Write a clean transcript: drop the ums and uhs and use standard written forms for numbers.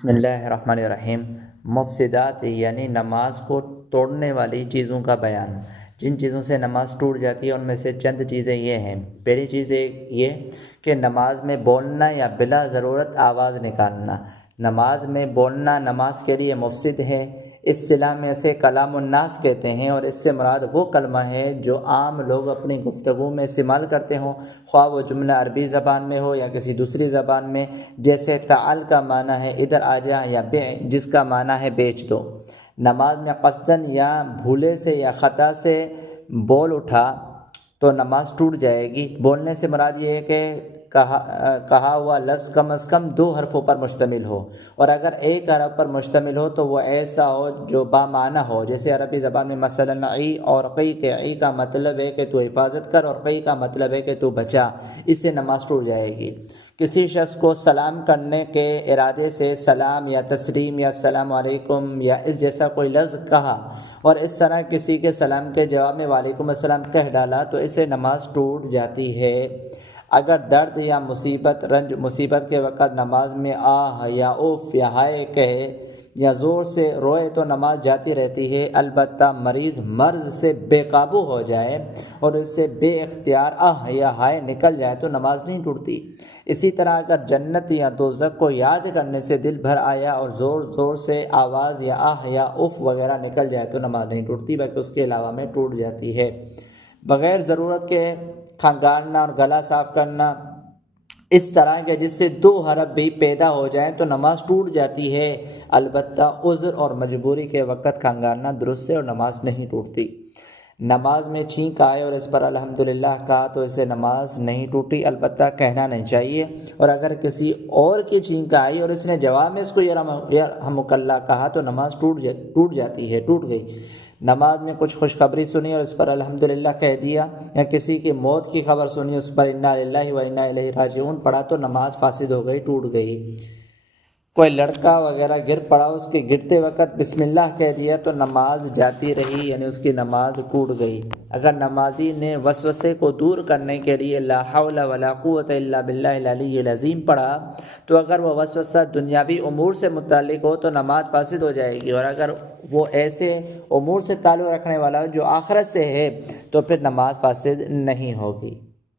بسم اللہ الرحمن الرحیم۔ مفسدات یعنی نماز کو توڑنے والی چیزوں کا بیان۔ جن چیزوں سے نماز ٹوٹ جاتی ہے ان میں سے چند چیزیں یہ ہیں۔ پہلی چیز یہ کہ نماز میں بولنا یا بلا ضرورت آواز نکالنا۔ نماز میں بولنا نماز کے لیے مفسد ہے۔ اصطلاح میں اسے کلام الناس کہتے ہیں، اور اس سے مراد وہ کلمہ ہے جو عام لوگ اپنی گفتگو میں استعمال کرتے ہوں، خواہ وہ جملہ عربی زبان میں ہو یا کسی دوسری زبان میں، جیسے تعال کا معنی ہے ادھر آ جا، یا بے جس کا معنی ہے بیچ دو۔ نماز میں قصداً یا بھولے سے یا خطا سے بول اٹھا تو نماز ٹوٹ جائے گی۔ بولنے سے مراد یہ ہے کہ کہا ہوا لفظ کم از کم 2 حرفوں پر مشتمل ہو، اور اگر ایک حرف پر مشتمل ہو تو وہ ایسا ہو جو بامعنی ہو، جیسے عربی زبان میں مثلاً عی اور قی کے عی کا مطلب ہے کہ تو حفاظت کر، اور قی کا مطلب ہے کہ تو بچا، اس سے نماز ٹوٹ جائے گی۔ کسی شخص کو سلام کرنے کے ارادے سے سلام یا تسلیم یا السلام علیکم یا اس جیسا کوئی لفظ کہا، اور اس طرح کسی کے سلام کے جواب میں وعلیکم السلام کہہ ڈالا تو اس سے نماز ٹوٹ جاتی ہے۔ اگر درد یا مصیبت کے وقت نماز میں آہ یا اوف یا ہائے کہے یا زور سے روئے تو نماز جاتی رہتی ہے، البتہ مریض مرض سے بے قابو ہو جائے اور اس سے بے اختیار آہ یا ہائے نکل جائے تو نماز نہیں ٹوٹتی۔ اسی طرح اگر جنت یا دوزخ کو یاد کرنے سے دل بھر آیا اور زور زور سے آواز یا آہ یا اف وغیرہ نکل جائے تو نماز نہیں ٹوٹتی، بلکہ اس کے علاوہ میں ٹوٹ جاتی ہے۔ بغیر ضرورت کے کھنگالنا اور گلا صاف کرنا اس طرح کے جس سے 2 حرف بھی پیدا ہو جائیں تو نماز ٹوٹ جاتی ہے، البتہ عذر اور مجبوری کے وقت کھنگالنا درست ہے اور نماز نہیں ٹوٹتی۔ نماز میں چھینک آئے اور اس پر الحمدللہ کہا تو اس سے نماز نہیں ٹوٹی، البتہ کہنا نہیں چاہیے، اور اگر کسی اور کی چھینک آئی اور اس نے جواب میں اس کو یرحمک اللہ کہا تو نماز ٹوٹ جاتی ہے، ٹوٹ گئی۔ نماز میں کچھ خوشخبری سنی اور اس پر الحمدللہ کہہ دیا، یا کسی کی موت کی خبر سنی اس پر انا للہ و انا الیہ راجعون پڑھا تو نماز فاسد ہو گئی، ٹوٹ گئی۔ کوئی لڑکا وغیرہ گر پڑا، اس کے گرتے وقت بسم اللہ کہہ دیا تو نماز جاتی رہی، یعنی اس کی نماز ٹوٹ گئی۔ اگر نمازی نے وسوسے کو دور کرنے کے لیے لا حول ولا قوت الا باللہ العلی العظیم پڑھا تو اگر وہ وسوسہ دنیاوی امور سے متعلق ہو تو نماز فاسد ہو جائے گی، اور اگر وہ ایسے امور سے تعلق رکھنے والا ہو جو آخرت سے ہے تو پھر نماز فاسد نہیں ہوگی۔